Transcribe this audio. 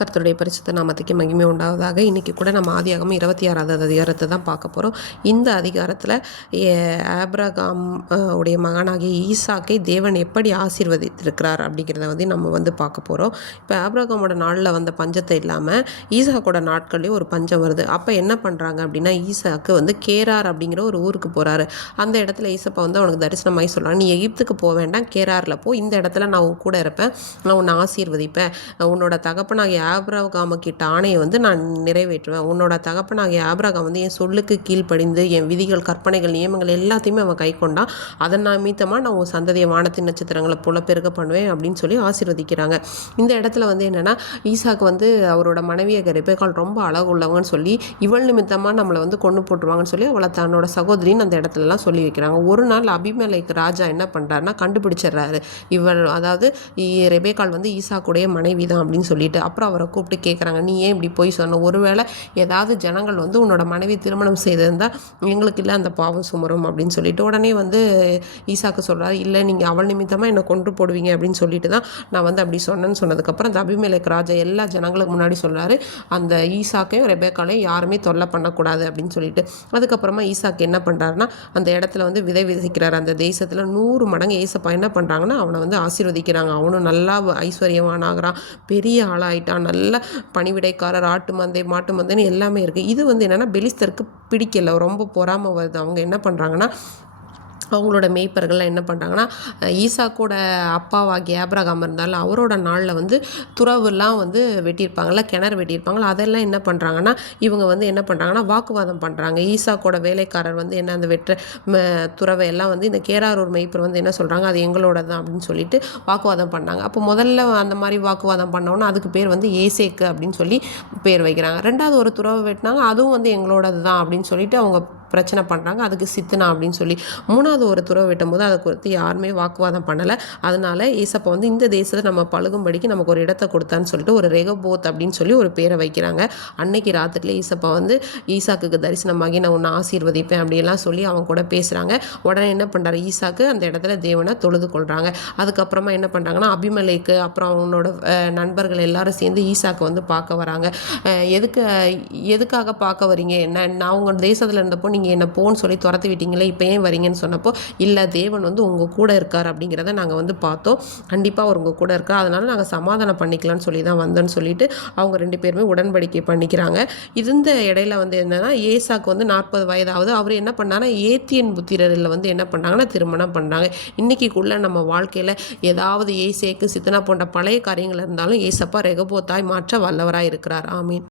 கர்த்தருடைய பரிசுத்த நாமத்துக்கு மகிமை உண்டாவதாக. இன்றைக்கி கூட நம்ம ஆதியாகமம் 26வது அதிகாரத்தை தான் பார்க்க போகிறோம். இந்த அதிகாரத்தில் ஆபிரகாம் உடைய மகனாகிய ஈசாக்கை தேவன் எப்படி ஆசீர்வதித்திருக்கிறார் அப்படிங்கிறத நம்ம பார்க்க போகிறோம். இப்போ ஆபிரகாமோட நாளில் வந்த பஞ்சத்தை இல்லாமல் ஈசாக்கோட நாட்கள்லேயும் ஒரு பஞ்சம் வருது. அப்போ என்ன பண்ணுறாங்க அப்படின்னா, ஈசாக்கு கேரார் அப்படிங்கிற ஒரு ஊருக்கு போகிறாரு. அந்த இடத்துல ஈசப்பா அவனுக்கு தரிசனமாகி சொல்கிறாங்க, நீ எகிப்துக்கு போக வேண்டாம், கேராரில் போ, இந்த இடத்துல நான் உன் கூட இருப்பேன், நான் உன்னை ஆசீர்வதிப்பேன், உன்னோட தகப்பனாகிய ஆபிரகாமுக்கிட்ட ஆணையை நான் நிறைவேற்றுவேன், உன்னோட தகப்பனாகிய ஆபிரகாம் என் சொல்லுக்கு கீழ்ப்படிந்து என் விதிகள், கற்பனைகள், நியமங்கள் எல்லாத்தையுமே அவன் கை கொண்டான், அதன் நிமித்தமாக நான் உன் சந்ததியை வானத்தின் நட்சத்திரங்களை போல பெருக பண்ணுவேன் அப்படின்னு சொல்லி ஆசீர்வதிக்கிறாங்க. இந்த இடத்துல என்னென்னா, ஈசாக்கு அவரோட மனைவியை ரெபெக்காள் ரொம்ப அழகு உள்ளவங்கன்னு சொல்லி, இவள் நிமித்தமாக நம்மளை கொண்டு போட்டுருவாங்கன்னு சொல்லி அவளை தன்னோட சகோதரின்னு அந்த இடத்துலலாம் சொல்லி வைக்கிறாங்க. ஒரு நாள் அபிமெலேக்கு ராஜா என்ன பண்ணுறாருன்னா, கண்டுபிடிச்சிடுறாரு இவள், அதாவது ரெபெக்காள் ஈசாக்குடைய மனைவி தான் அப்படின்னு சொல்லிட்டு. அப்புறம் அவரை கூப்பிட்டு கேட்குறாங்க, நீ ஏன் இப்படி போய் சொன்ன, ஒருவேளை ஏதாவது ஜனங்கள் உன்னோட மனைவி திருமணம் செய்திருந்தால் எங்களுக்கு இல்லை அந்த பாவம் சுமரும் அப்படின்னு சொல்லிட்டு. உடனே ஈசாக்கு சொல்கிறாரு, இல்லை நீங்கள் அவள் நிமித்தமாக என்னை கொண்டு போடுவீங்க அப்படின்னு சொல்லிட்டு தான் நான் அப்படி சொன்னேன்னு சொன்னதுக்கப்புறம் அந்த அபிமெலேக்கு ராஜா எல்லா ஜனங்களுக்கு முன்னாடி சொல்கிறாரு, அந்த ஈசாக்கையும் ரெபெக்காளையும் யாருமே தொல்லை பண்ணக்கூடாது அப்படின்னு சொல்லிட்டு. அதுக்கப்புறமா ஈசாக்கு என்ன பண்ணுறாருன்னா, அந்த இடத்துல விதை விதைக்கிறார். அந்த தேசத்தில் 100 மடங்கு ஏசப்பா என்ன பண்ணுறாங்கன்னா, அவனை ஆசீர்வதிக்கிறாங்க. அவனும் நல்லா ஐஸ்வர்யவானாகிறான், பெரிய ஆளாயிட்டான், நல்ல பணிவிடைக்காரர், ஆட்டு மந்தை, மாட்டு மந்தைன்னு எல்லாமே இருக்குது. இது என்னென்னா, பெலிஸ்தருக்கு பிடிக்கல, ரொம்ப பொறாமை வருது. அவங்க என்ன பண்ணுறாங்கன்னா, அவங்களோட மேய்ப்பர்கள்லாம் என்ன பண்ணுறாங்கன்னா, ஈசாக்கோட அப்பாவாகிய ஆபிரகாம் இருந்தாலும் அவரோட நாளில் துறவுலாம் வெட்டியிருப்பாங்கள்ல, கிணறு வெட்டியிருப்பாங்களா, அதெல்லாம் என்ன பண்ணுறாங்கன்னா, இவங்க என்ன பண்ணுறாங்கன்னா வாக்குவாதம் பண்ணுறாங்க. ஈசாக்கோட வேலைக்காரர் என்ன அந்த வெற்ற துறவை எல்லாம் இந்த கேராரூர் மேய்ப்பர் என்ன சொல்கிறாங்க, அது எங்களோட தான் அப்படின்னு சொல்லிட்டு வாக்குவாதம் பண்ணாங்க. அப்போ முதல்ல அந்த மாதிரி வாக்குவாதம் பண்ணோன்னா அதுக்கு பேர் ஏசேக்கு அப்படின்னு சொல்லி பேர் வைக்கிறாங்க. ரெண்டாவது ஒரு துறவை வெட்டினாங்க, அதுவும் எங்களோடது தான் அப்படின்னு சொல்லிட்டு அவங்க பிரச்சனை பண்ணுறாங்க, அதுக்கு சித்தனா அப்படின்னு சொல்லி. மூணாவது ஒரு துறவை வெட்டும் போது அதை குறித்து யாருமே வாக்குவாதம் பண்ணலை. அதனால ஏசப்பா இந்த தேசத்தை நம்ம பழுகும்படிக்கு நமக்கு ஒரு இடத்தை கொடுத்தான்னு சொல்லிட்டு ஒரு ரெகபோத் அப்படின்னு சொல்லி ஒரு பேரை வைக்கிறாங்க. அன்னைக்கு ராத்திரியில் ஈசப்பா ஈசாக்குக்கு தரிசனமாகி நான் உன்னை ஆசீர்வதிப்பேன் அப்படியெல்லாம் சொல்லி அவங்க கூட பேசுகிறாங்க. உடனே என்ன பண்ணுறாரு, ஈசாக்கு அந்த இடத்துல தேவனை தொழுது கொள்கிறாங்க. அதுக்கப்புறமா என்ன பண்ணுறாங்கன்னா, அபிமெலேக்கு அப்புறம் அவனோட நண்பர்கள் எல்லாரும் சேர்ந்து ஈசாக்கு பார்க்க வராங்க. எதுக்காக பார்க்க வரீங்க, என்ன நான் உங்கள் தேசத்தில் இருந்தப்போ நீங்கள் என்ன போன்னு சொல்லி துரத்தி விட்டீங்களே, இப்போ ஏன் வரீங்கன்னு சொன்னப்போ, இல்லை தேவன் உங்கள் கூட இருக்கார் அப்படிங்கிறத நாங்கள் பார்த்தோம், கண்டிப்பாக அவர் உங்கள் கூட இருக்கார், அதனால் நாங்கள் சமாதானம் பண்ணிக்கலாம்னு சொல்லி தான் வந்தோன்னு சொல்லிட்டு அவங்க 2 பேருமே உடன்படிக்கை பண்ணிக்கிறாங்க. இந்த இடையில என்னென்னா, ஏசாக்கு 40 வயதாவது. அவர் என்ன பண்ணாங்கன்னா, ஏத்தியன் புத்திரரில் என்ன பண்ணாங்கன்னா திருமணம் பண்ணுறாங்க. இன்றைக்கிக்குள்ளே நம்ம வாழ்க்கையில் ஏதாவது ஏசேக்கு, சித்தனா போன்ற பழைய காரியங்கள் இருந்தாலும் ஏசப்பா ரெகபோத்தாய் மாற்ற வல்லவராக இருக்கிறார். ஆமீன்.